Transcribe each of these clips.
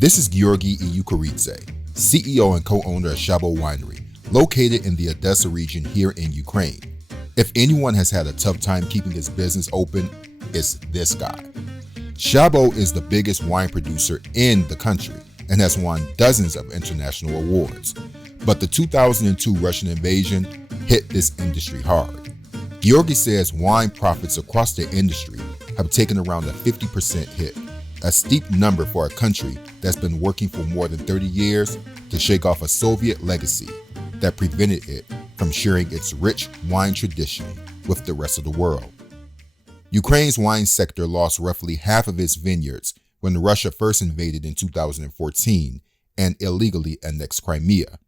This is Giorgi Iukuridze, CEO and co-owner of Shabo winery, located in the Odesa region here in Ukraine. If anyone has had a tough time keeping his business open, it's this guy. Shabo is the biggest wine producer in the country and has won dozens of international awards. But the 2002 Russian invasion hit this industry hard. Giorgi says wine profits across the industry have taken around a 50% hit, a steep number for a country that's been working for more than 30 years to shake off a Soviet legacy that prevented it from sharing its rich wine tradition with the rest of the world. Ukraine's wine sector lost roughly half of its vineyards when Russia first invaded in 2014 and illegally annexed Crimea.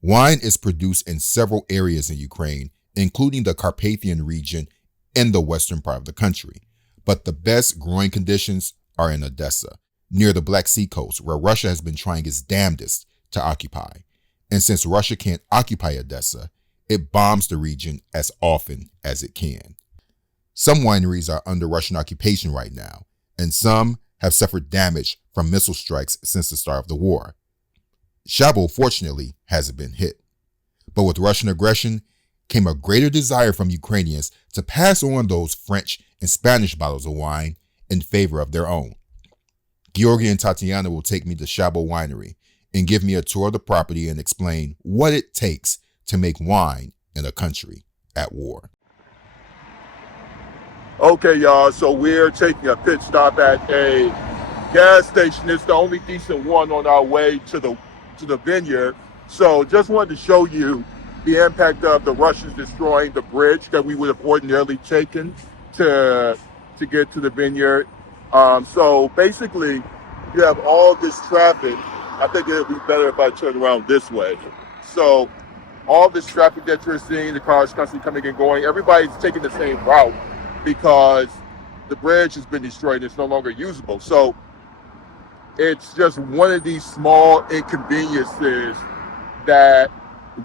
Wine is produced in several areas in Ukraine, including the Carpathian region in the western part of the country. But the best growing conditions are in Odesa, near the Black Sea coast, where Russia has been trying its damnedest to occupy. And since Russia can't occupy Odesa, it bombs the region as often as it can. Some wineries are under Russian occupation right now, and some have suffered damage from missile strikes since the start of the war. Shabo, fortunately, hasn't been hit. But with Russian aggression came a greater desire from Ukrainians to pass on those French and Spanish bottles of wine in favor of their own. Georgi and Tatiana will take me to Shabo winery and give me a tour of the property and explain what it takes to make wine in a country at war. Okay, y'all, so we're taking a pit stop at a gas station. It's the only decent one on our way to the vineyard. So just wanted to show you the impact of the Russians destroying the bridge that we would have ordinarily taken to get to the vineyard. So basically, you have all this traffic. I think it would be better if I turn around this way. So all this traffic that you're seeing, the cars constantly coming and going, everybody's taking the same route because the bridge has been destroyed and it's no longer usable. So it's just one of these small inconveniences that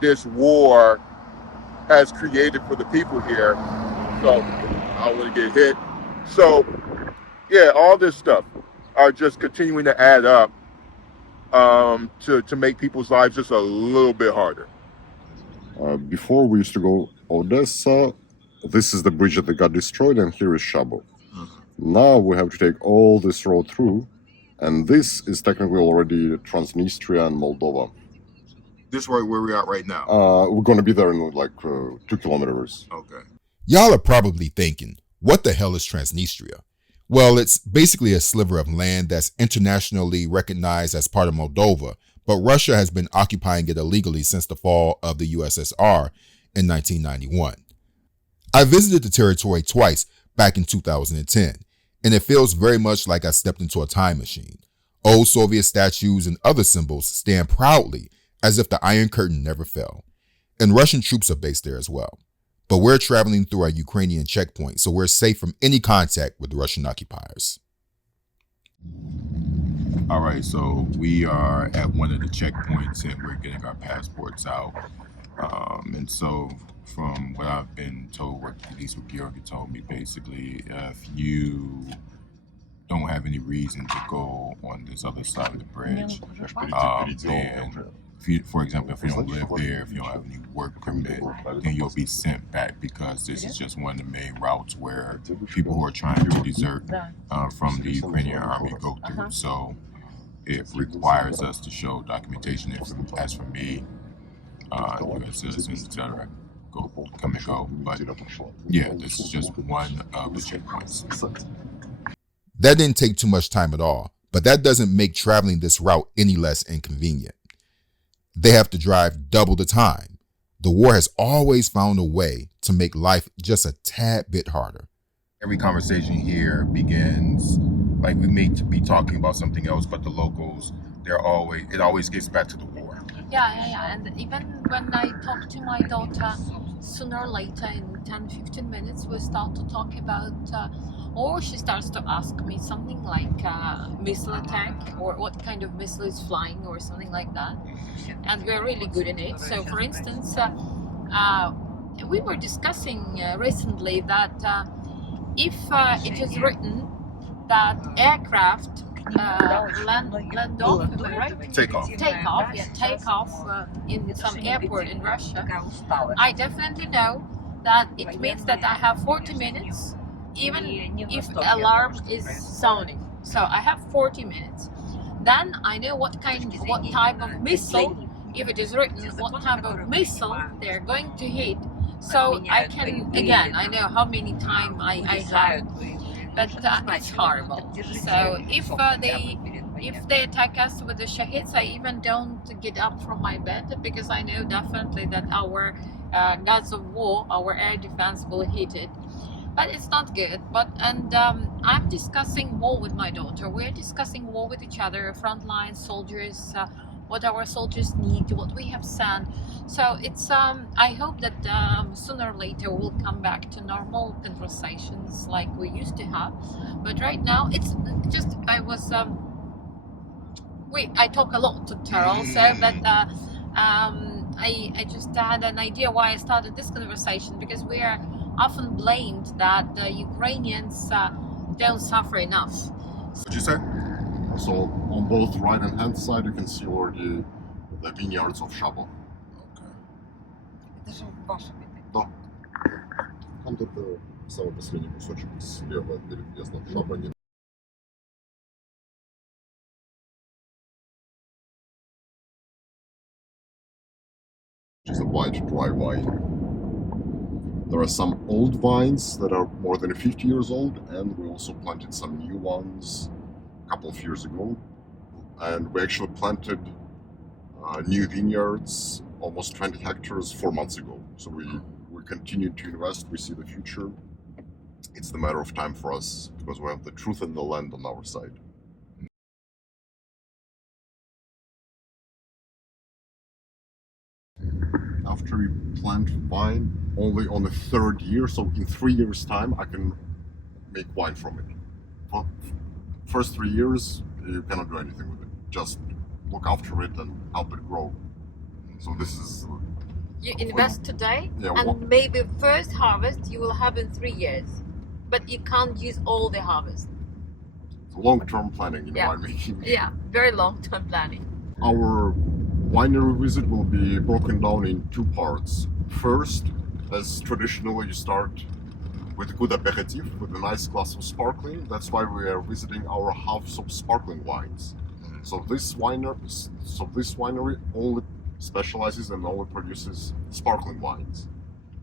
this war has created for the people here. So I don't want to get hit. So yeah, all this stuff are just continuing to add up to make people's lives just a little bit harder. Before we used to go Odessa, this is the bridge that got destroyed, and here is Shabo. Now we have to take all this road through, and this is technically already Transnistria and Moldova. This is right where we're at right now. We're going to be there in like 2 kilometers. Okay. Y'all are probably thinking, what the hell is Transnistria? Well, it's basically a sliver of land that's internationally recognized as part of Moldova, but Russia has been occupying it illegally since the fall of the USSR in 1991. I visited the territory twice back in 2010, and it feels very much like I stepped into a time machine. Old Soviet statues and other symbols stand proudly as if the Iron Curtain never fell. And Russian troops are based there as well. But we're traveling through a Ukrainian checkpoint, so we're safe from any contact with Russian occupiers. All right, so we are at one of the checkpoints and we're getting our passports out. And so from what I've been told, at least what Georgi told me, basically, if you don't have any reason to go on this other side of the bridge, then if you, for example, if you don't live there, if you don't have any work permit, then you'll be sent back because this is just one of the main routes where people who are trying to desert from the Ukrainian army go through. So it requires us to show documentation. As for me, U.S. citizens, etc., come and go. But yeah, this is just one of the checkpoints. That didn't take too much time at all, but that doesn't make traveling this route any less inconvenient. They have to drive double the time. The war has always found a way to make life just a tad bit harder. Every conversation here begins like we may be talking about something else, but the locals, it always gets back to the war. Yeah. And even when I talk to my daughter, sooner or later in 10-15 minutes, we start to talk about, or she starts to ask me something like missile attack, or what kind of missile is flying, or something like that. And we're really good in it. So for instance, we were discussing recently that if it is written that aircraft land off, right? Take off. Take off in some airport in Russia. I definitely know that it means that I have 40 minutes, even if alarm is sounding. So I have 40 minutes. Then I know what type of missile, if it is written, what type of missile they're going to hit. So I can, again, I know how many times I have, but it's horrible. So if they attack us with the shahids, I even don't get up from my bed, because I know definitely that our guns of war, our air defense will hit it. But it's not good. I'm discussing war with my daughter. We're discussing war with each other, frontline soldiers, what our soldiers need, what we have sent. So it's I hope that sooner or later we'll come back to normal conversations like we used to have. But right now it's just I talk a lot to Terrell, so but I just had an idea why I started this conversation, because we are often blamed that the Ukrainians don't suffer enough. What'd you say? So on both right and hand side you can see already the vineyards of Shabo. Да. Там только самый последний кусочек слева перед въездом в Шабо. Which is a white dry wine. There are some old vines that are more than 50 years old, and we also planted some new ones a couple of years ago. And we actually planted new vineyards, almost 20 hectares, 4 months ago. So we continue to invest. We see the future. It's the matter of time for us, because we have the truth and the land on our side. After we plant vine, only on the third year, so in 3 years' time, I can make wine from it. For first 3 years, you cannot do anything with it. Just look after it and help it grow. So this is... You invest today, Yeah, and maybe first harvest you will have in 3 years, but you can't use all the harvest. long-term planning in winemaking. Yeah, very long-term planning. Our winery visit will be broken down in 2 parts. First, as traditionally, you start with good aperitif, with a nice glass of sparkling. That's why we are visiting our halves of sparkling wines. So this winery only specializes and only produces sparkling wines.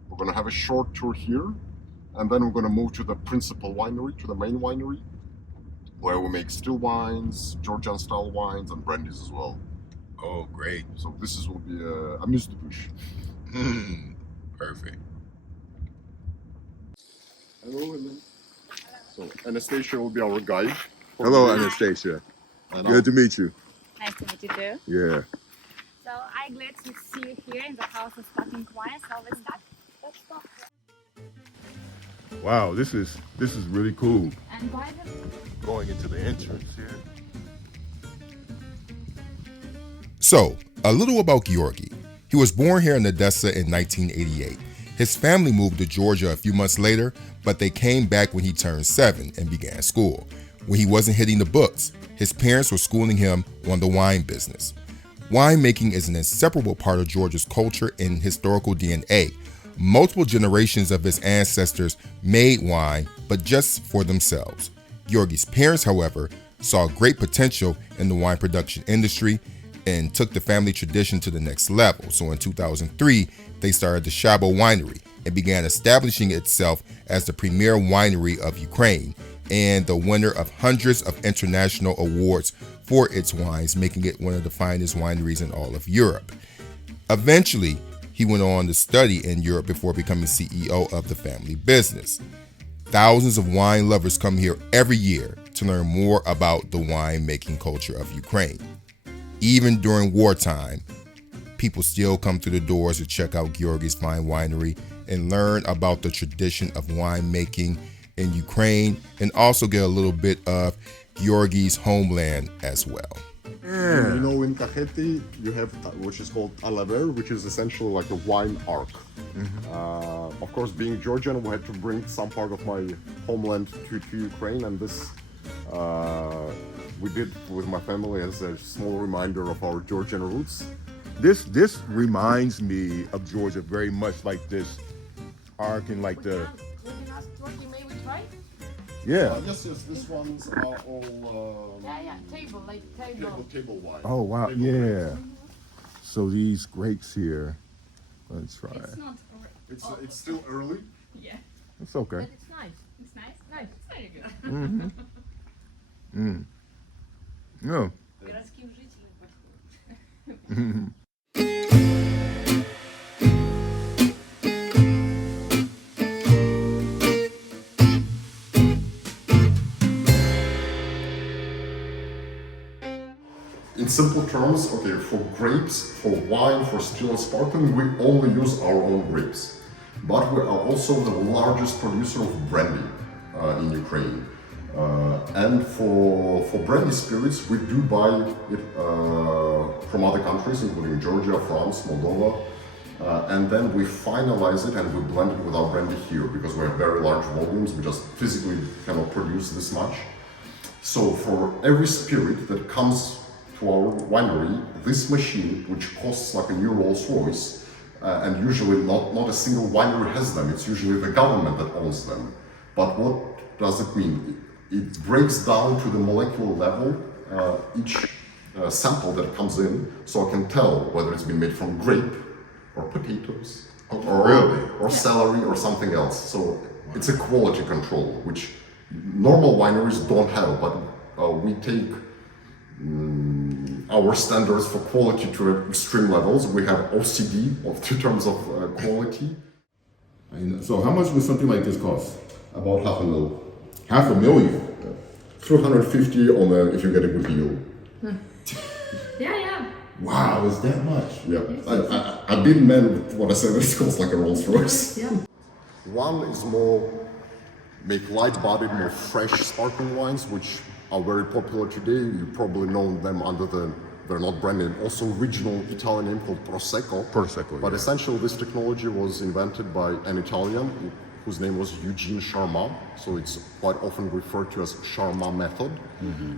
We're going to have a short tour here, and then we're going to move to the principal winery, to the main winery, where we make still wines, Georgian style wines, and brandies as well. Oh, great. So this will be a mise de bouche. Perfect. Hello, Ellen. So Anastasia will be our guide. Hello, Anastasia. And Good to meet you. Nice to meet you too. Yeah. So I'm glad to see you here in the house of sparkling wine. So let's start. Wow, this is really cool. And by the Going into the entrance here. So, a little about Giorgi. He was born here in Odesa in 1988. His family moved to Georgia a few months later, but they came back when he turned 7 and began school. When he wasn't hitting the books, his parents were schooling him on the wine business. Winemaking is an inseparable part of Georgia's culture and historical DNA. Multiple generations of his ancestors made wine, but just for themselves. Giorgi's parents, however, saw great potential in the wine production industry and took the family tradition to the next level. So in 2003, they started the Shabo winery and began establishing itself as the premier winery of Ukraine and the winner of hundreds of international awards for its wines, making it one of the finest wineries in all of Europe. Eventually, he went on to study in Europe before becoming CEO of the family business. Thousands of wine lovers come here every year to learn more about the winemaking culture of Ukraine. Even during wartime, people still come through the doors to check out Giorgi's fine winery and learn about the tradition of winemaking in Ukraine and also get a little bit of Giorgi's homeland as well. You know, in Kakheti, you have which is called alaver, which is essentially like a wine arc. Of course, being Georgian, we had to bring some part of my homeland to Ukraine, and this we did with my family as a small reminder of our Georgian roots. This reminds me of Georgia very much, like this arc and like the We can ask Georgi, may we try? yeah. Yes, these ones are all Yeah, table, like table. table wine. Oh wow, yeah. So these grapes here, let's try. It's not correct. It's still early. Yeah, It's okay. But it's nice. it's nice. Nice. It's very good. No. Городским жителям подходит. In simple terms, okay, for grapes, for wine, for still and sparkling, we only use our own grapes. But we are also the largest producer of brandy in Ukraine. And for brandy spirits, we do buy it from other countries, including Georgia, France, Moldova. And then we finalize it and we blend it with our brandy here because we have very large volumes. We just physically cannot produce this much. So for every spirit that comes to our winery, this machine, which costs like a new Rolls Royce, and usually not a single winery has them, it's usually the government that owns them. But what does it mean? It breaks down to the molecular level each sample that comes in, so I can tell whether it's been made from grape or potatoes or celery or something else. So it's a quality control, which normal wineries don't have, but we take our standards for quality to extreme levels. We have OCD in terms of quality. And so how much would something like this cost? About $500,000. $500,000. 350 on if you get a good deal. Yeah. Wow, is that much? Yeah, I've been meant when I say this costs like a Rolls Royce. Yeah. One is more make light-bodied, more fresh sparkling wines, which are very popular today. You probably know them under they're not branded, also regional Italian name called Prosecco. Prosecco, But yeah. essentially this technology was invented by an Italian whose name was Eugene Charmat. So it's quite often referred to as Charmat method,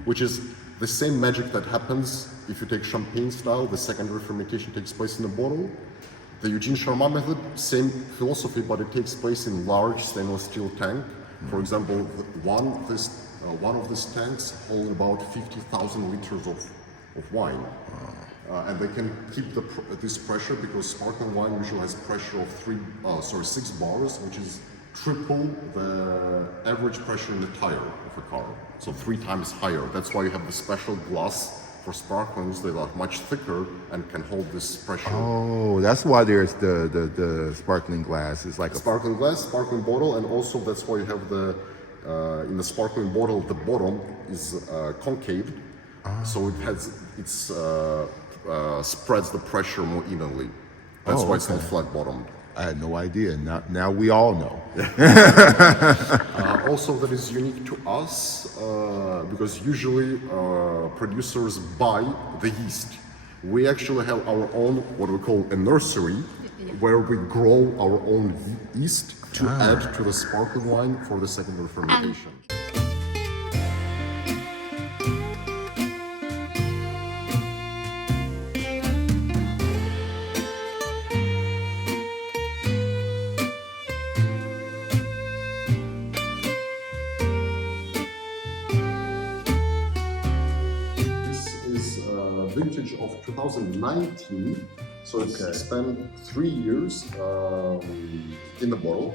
which is the same magic that happens if you take champagne style, the secondary fermentation takes place in a bottle. The Eugene Charmat method, same philosophy, but it takes place in large stainless steel tank. For example, one of these tanks hold about 50,000 liters of wine. And they can keep this pressure because sparkling wine usually has pressure of 6 bars, which is triple the average pressure in the tire of a car. So 3 times higher. That's why you have the special glass for sparklings. They are much thicker and can hold this pressure. Oh, that's why there's the sparkling glass. It's like a Sparkling glass, sparkling bottle, and also that's why you have in the sparkling bottle, the bottom is concave, so it spreads the pressure more evenly. That's why it's not flat bottomed. I had no idea. Now we all know. Also, that is unique to us because usually producers buy the yeast. We actually have our own, what we call a nursery, where we grow our own yeast to add to the sparkling wine for the secondary fermentation. Vintage of 2019, so it's spent 3 years in the bottle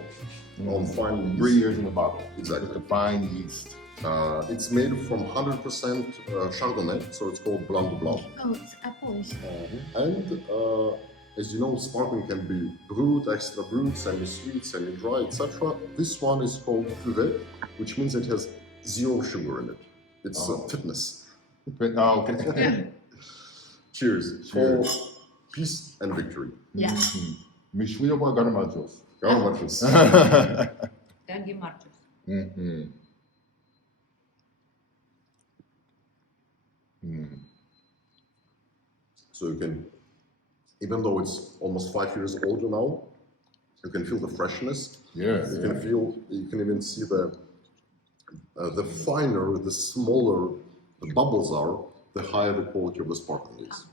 on fine yeast. 3 years in the bottle. Exactly. With the fine yeast. It's made from 100% Chardonnay, so it's called Blanc de Blanc. Oh, it's apples. And as you know, sparkling can be brut, extra brut, semi-sweet, semi-dry, etc. This one is called cuvée, which means it has 0 sugar in it. It's fitness. Oh, okay. Cheers for peace and victory. Yeah. Мишвидово гармачос. Garmachos. Tangi Marchus. So you can, even though it's almost 5 years older now, you can feel the freshness. Yeah. You can even see the finer, the smaller the bubbles are, the higher the quality of the sparkling is.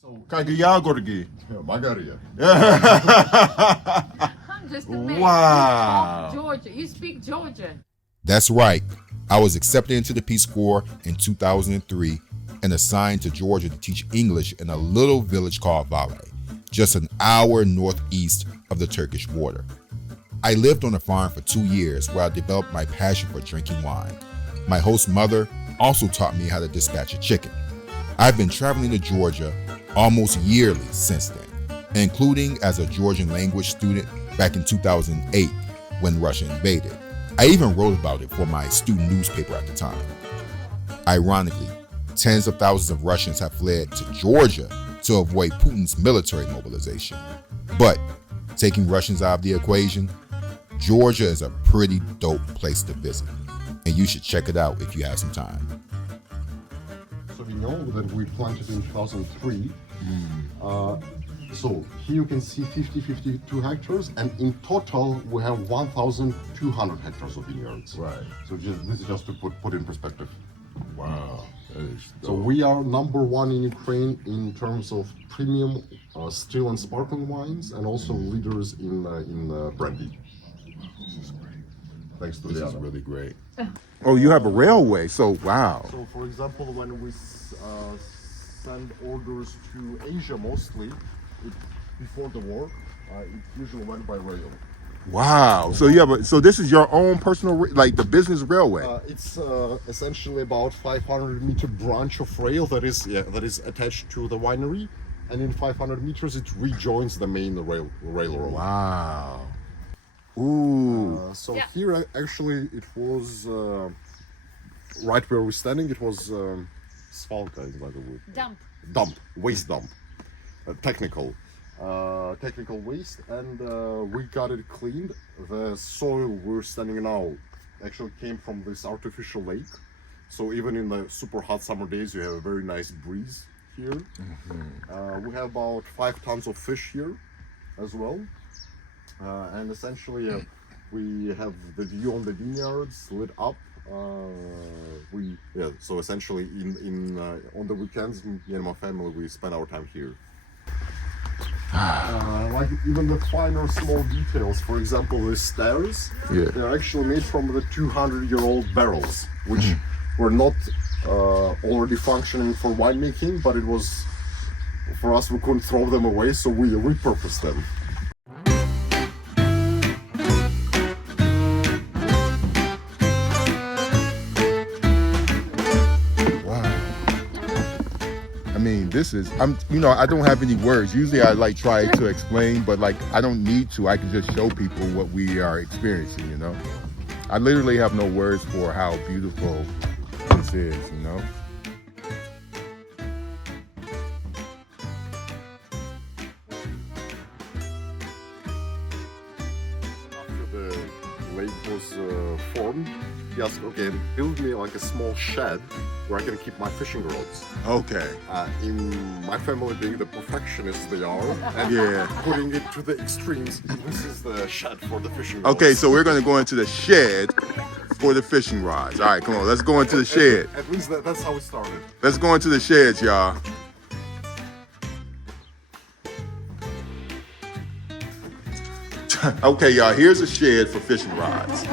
So, Kagaya Gorgi. Magaria. Just a minute. Wow. You talk Georgia. You speak Georgian. That's right. I was accepted into the Peace Corps in 2003 and assigned to Georgia to teach English in a little village called Valle, just an hour northeast of the Turkish border. I lived on a farm for 2 years where I developed my passion for drinking wine. My host mother also taught me how to dispatch a chicken. I've been traveling to Georgia almost yearly since then, including as a Georgian language student back in 2008 when Russia invaded. I even wrote about it for my student newspaper at the time. Ironically, tens of thousands of Russians have fled to Georgia to avoid Putin's military mobilization. But taking Russians out of the equation, Georgia is a pretty dope place to visit, and you should check it out if you have some time. So we know that we planted in 2003. So here you can see 52 hectares, and in total we have 1,200 hectares of vineyards. Right. So this is just to put in perspective. Wow. That is So we are number one in Ukraine in terms of premium still and sparkling wines, and also leaders in brandy. Thanks to This the is other. really great. Oh, you have a railway. So, wow. So, for example, when we send orders to Asia mostly, before the war, it usually went by rail. Wow. So you have so this is your own personal, like the business railway. It's essentially about 500-meter branch of rail that is attached to the winery, and in 500 meters it rejoins the main railroad. Wow. Ooh. So Yeah. here actually it was right where we're standing. It was svalka is by the way. Dump. Waste dump, technical waste, and we got it cleaned. The soil we're standing in now actually came from this artificial lake, so even in the super hot summer days you have a very nice breeze here. We have about 5 tons of fish here as well, and essentially we have the view on the vineyards lit up. So essentially in on the weekends, me and my family, we spend our time here. Like even the finer small details, for example, the stairs, they're actually made from the 200-year-old barrels, which were not already functioning for winemaking, but it was, for us, we couldn't throw them away, so we repurposed them. I mean, this is, I don't have any words. Usually I like try to explain, but like I don't need to. I can just show people what we are experiencing, I literally have no words for how beautiful this is, After the lake was formed, he asked, okay, build me like a small shed where I can keep my fishing rods. Okay. In my family, being the perfectionists they are, and putting it to the extremes, this is the shed for the fishing rods. Okay, so we're going to go into the shed for the fishing rods. All right, come on, let's go into the shed. At least that's how it started. Let's go into the sheds, y'all. Okay, y'all, here's a shed for fishing rods,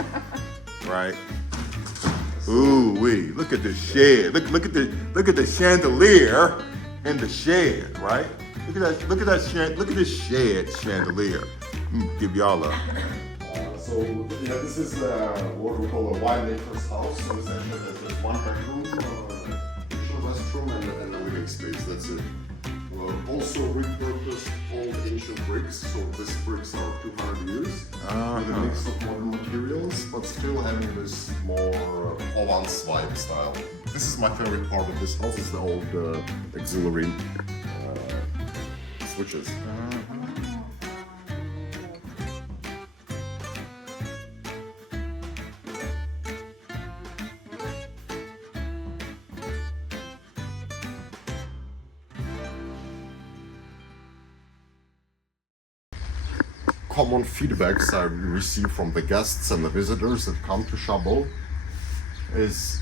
right? Ooh wee! Look at the shed. Look at the chandelier in the shed, right? Look at this shed chandelier. Give y'all a. So this is what we call a winemaker's house. So essentially, there's one bedroom, kitchen, restroom, and a living space. That's it. Also repurposed old ancient bricks. So these bricks are 200 years with a mix of modern materials, but still having this more Provence vibe style. This is my favorite part of this house. Is the old auxiliary switches. Common feedbacks I receive from the guests and the visitors that come to Shabo is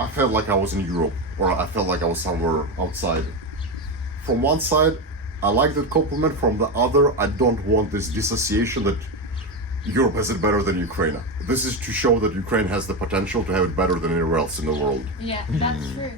I felt like I was in Europe, or I felt like I was somewhere outside. From one side, I like that compliment. From the other, I don't want this dissociation that Europe has it better than Ukraine. This is to show that Ukraine has the potential to have it better than anywhere else in the world. Yeah, that's true.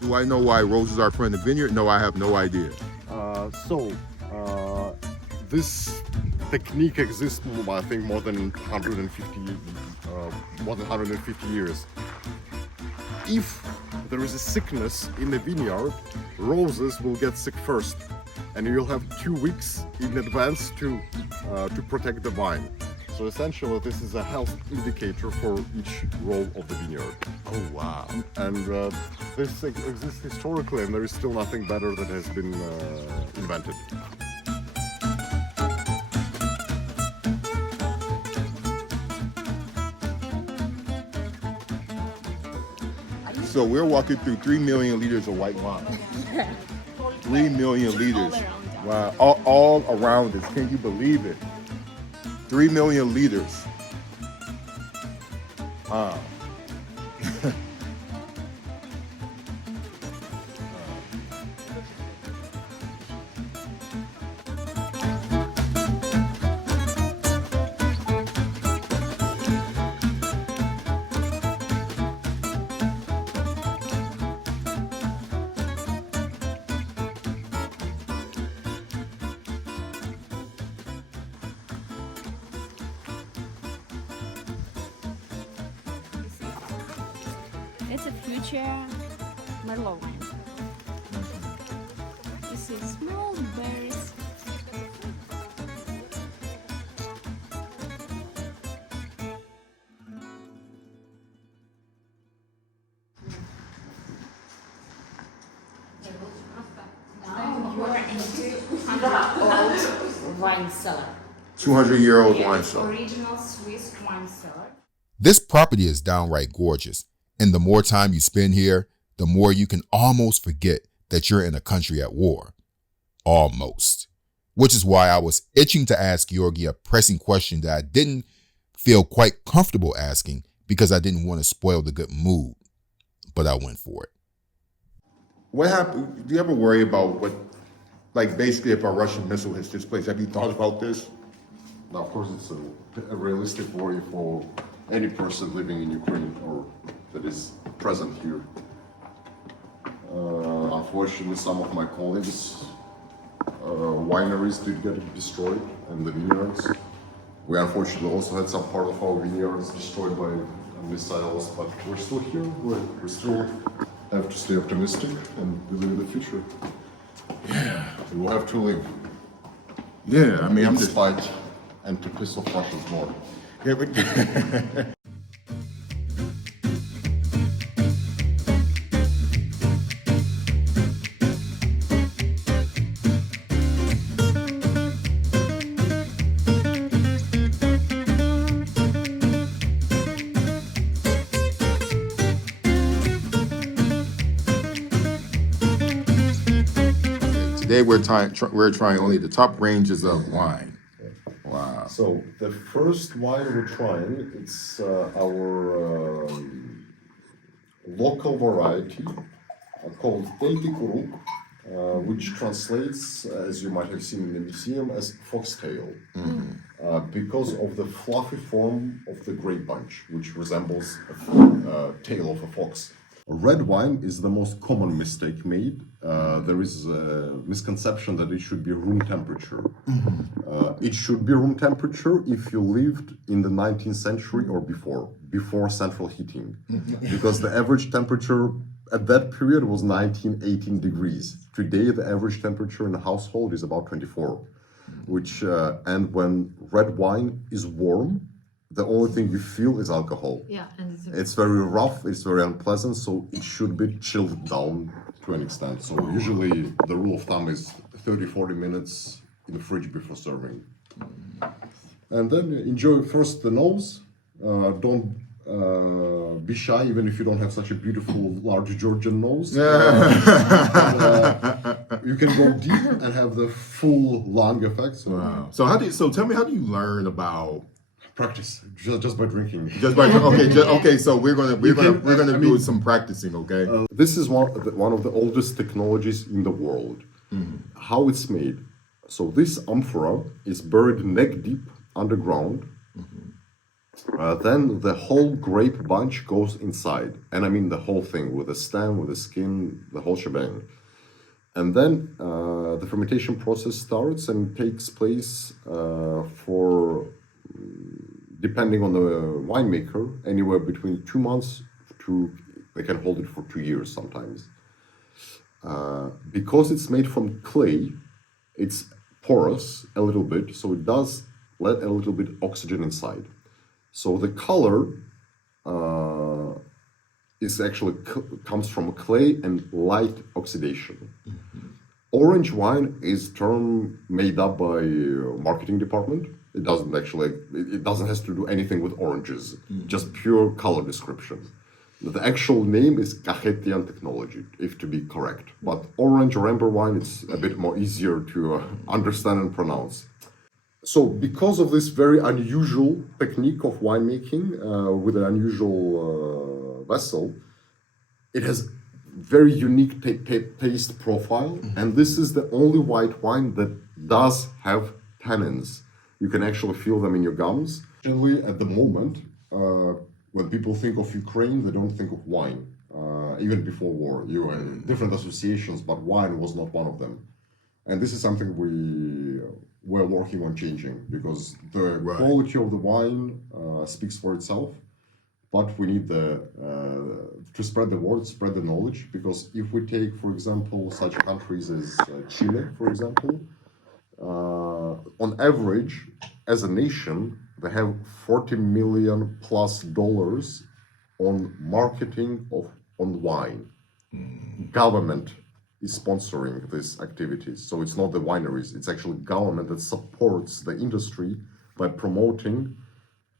Do I know why roses are from the vineyard? No, I have no idea. This technique exists, I think, more than 150 years. If there is a sickness in the vineyard, roses will get sick first, and you'll have 2 weeks in advance to protect the vine. So essentially, this is a health indicator for each row of the vineyard. Oh, wow. And this exists historically, and there is still nothing better that has been invented. So we're walking through 3 million liters of white wine. 3 million liters. Wow, all around us. Can you believe it? 3 million liters. Wow. It's a future Merlot wine. You see small berries. You're into 100-year-old wine cellar. 200-year-old wine cellar. Original Swiss wine cellar. This property is downright gorgeous, and the more time you spend here, the more you can almost forget that you're in a country at war. Almost. Which is why I was itching to ask Giorgi a pressing question that I didn't feel quite comfortable asking because I didn't want to spoil the good mood. But I went for it. What happened? Do you ever worry about what, like basically if a Russian missile hits this place? Have you thought about this? Now, of course, it's a realistic worry for any person living in Ukraine or that is present here. Unfortunately, some of my colleagues' wineries did get destroyed, and the vineyards. We unfortunately also had some part of our vineyards destroyed by missiles, but we're still here. We still have to stay optimistic and believe in the future. Yeah. We'll have to live. Yeah, I mean, I'm In just. spite and to piss off Russians more. Yeah, but today we're trying only the top ranges of wine. Wow. So the first wine we're trying, it's our local variety called Kuruk, which translates, as you might have seen in the museum, as foxtail, because of the fluffy form of the grape bunch, which resembles a tail of a fox. Red wine is the most common mistake made. There is a misconception that it should be room temperature. It should be room temperature if you lived in the 19th century or before central heating, because the average temperature at that period was 19-18 degrees. Today, the average temperature in the household is about 24, and when red wine is warm, the only thing you feel is alcohol. Yeah, and It's very rough, it's very unpleasant, so it should be chilled down to an extent. So usually the rule of thumb is 30-40 minutes in the fridge before serving. and then enjoy first the nose. Don't be shy, even if you don't have such a beautiful, large Georgian nose. You can go deep and have the full lung effect. So Wow. So tell me, how do you learn about practice just by drinking. just by okay? So we're gonna do some practicing, okay? This is one of the oldest technologies in the world. How it's made. So this amphora is buried neck deep underground. Then the whole grape bunch goes inside, and I mean the whole thing, with the stem, with the skin, the whole shebang. And then the fermentation process starts and takes place for, depending on the winemaker, anywhere between 2 months to, they can hold it for 2 years sometimes. Because it's made from clay, it's porous a little bit, so it does let a little bit oxygen inside. So the color is actually comes from clay and light oxidation. Orange wine is term made up by marketing department. It doesn't have to do anything with oranges, just pure color description. The actual name is Cahetian technology, if to be correct. But orange or amber wine, it's a bit more easier to understand and pronounce. So because of this very unusual technique of winemaking with an unusual vessel, it has very unique taste profile. And this is the only white wine that does have tannins. You can actually feel them in your gums. Generally, at the moment, when people think of Ukraine, they don't think of wine. Even before war, you had different associations, but wine was not one of them. And this is something we're working on changing, because the quality of the wine speaks for itself. But we need to spread the word, spread the knowledge, because if we take, for example, such countries as Chile, for example, on average, as a nation, they have $40 million plus on marketing on wine. Government is sponsoring these activities, so it's not the wineries, it's actually government that supports the industry by promoting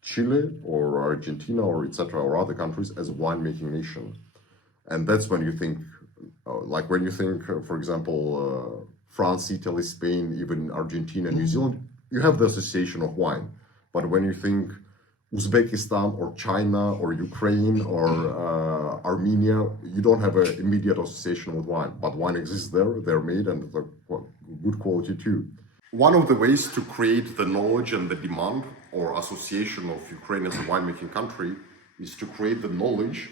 Chile or Argentina or etc. or other countries as a winemaking nation. And that's when you think, for example, France, Italy, Spain, even Argentina, New Zealand, you have the association of wine. But when you think Uzbekistan or China or Ukraine or Armenia, you don't have an immediate association with wine. But wine exists there, they're made, and they're good quality too. One of the ways to create the knowledge and the demand or association of Ukraine as a winemaking country is to create the knowledge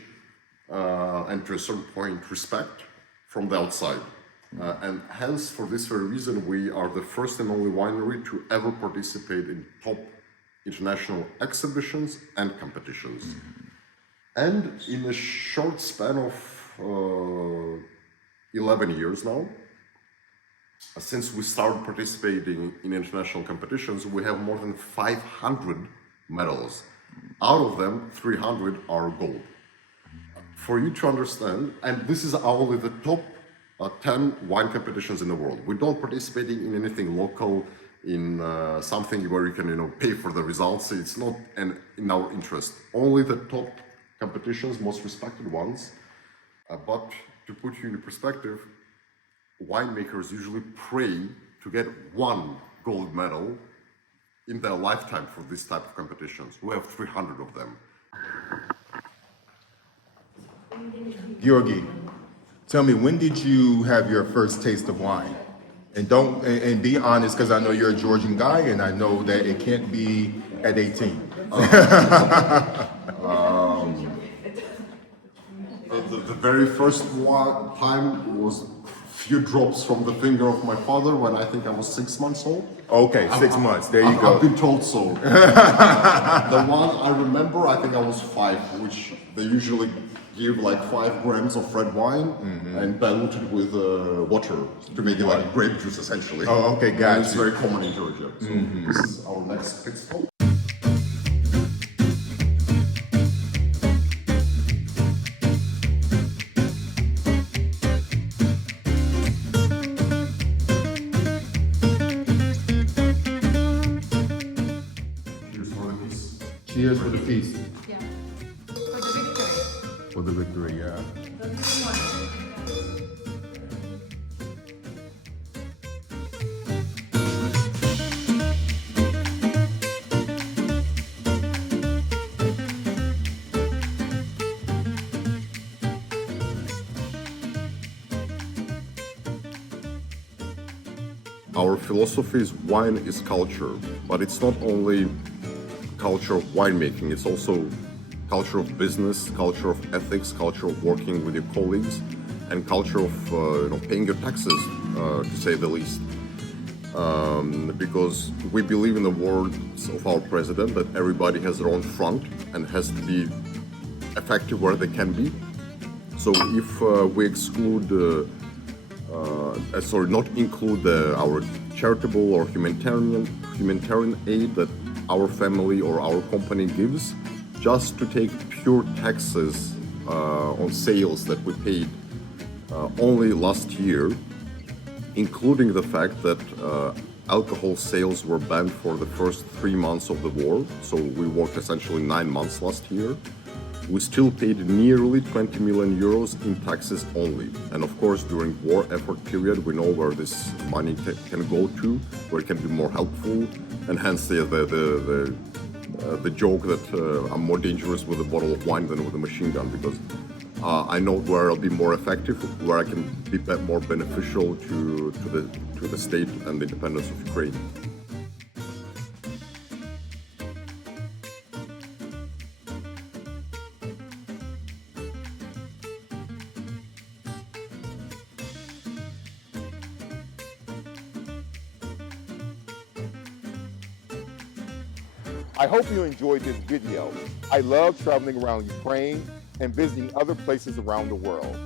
and to a certain point respect from the outside. And hence, for this very reason, we are the first and only winery to ever participate in top international exhibitions and competitions. And in a short span of 11 years now, since we started participating in international competitions, we have more than 500 medals. Out of them, 300 are gold. For you to understand, and this is only the top 10 wine competitions in the world. We don't participate in anything local, in something where you can pay for the results. It's not in our interest. Only the top competitions, most respected ones. But to put you in perspective, winemakers usually pray to get one gold medal in their lifetime for this type of competitions. We have 300 of them. Giorgi, tell me, when did you have your first taste of wine? And be honest, because I know you're a Georgian guy, and I know that it can't be at 18. The very first time was few drops from the finger of my father when I think I was 6 months old. Okay, 6 months. There you go. I've been told so. The one I remember, I think I was 5, which they usually give like 5 grams of red wine and dilute it with water to make it like grape juice essentially. Oh, okay, gotcha. It's very common in Georgia. So this is our next pit stop. Cheers for the feast. Yeah. For the victory. For the victory, yeah. The new one. Our philosophy is wine is culture, but it's not only culture of winemaking, it's also culture of business, culture of ethics, culture of working with your colleagues, and culture of paying your taxes, to say the least. Because we believe in the words of our president that everybody has their own front and has to be effective where they can be. So if we exclude not include our charitable or humanitarian aid that our family or our company gives, just to take pure taxes on sales that we paid only last year, including the fact that alcohol sales were banned for the first 3 months of the war, so we worked essentially 9 months last year. We still paid nearly 20 million euros in taxes only. And of course, during war effort period, we know where this money can go to, where it can be more helpful, and hence the joke that I'm more dangerous with a bottle of wine than with a machine gun, because I know where I'll be more effective, where I can be more beneficial to the state and the independence of Ukraine. I hope you enjoyed this video. I love traveling around Ukraine and visiting other places around the world.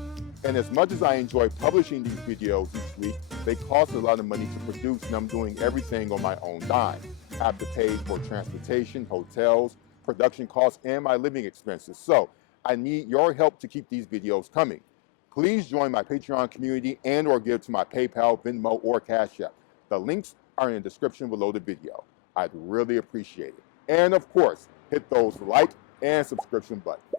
And as much as I enjoy publishing these videos each week, they cost a lot of money to produce, and I'm doing everything on my own dime. I have to pay for transportation, hotels, production costs, and my living expenses. So I need your help to keep these videos coming. Please join my Patreon community and or give to my PayPal, Venmo, or Cash App. The links are in the description below the video. I'd really appreciate it. And of course, hit those like and subscription buttons.